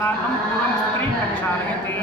कथा पूर्वं स्त्री प्रक्षालयति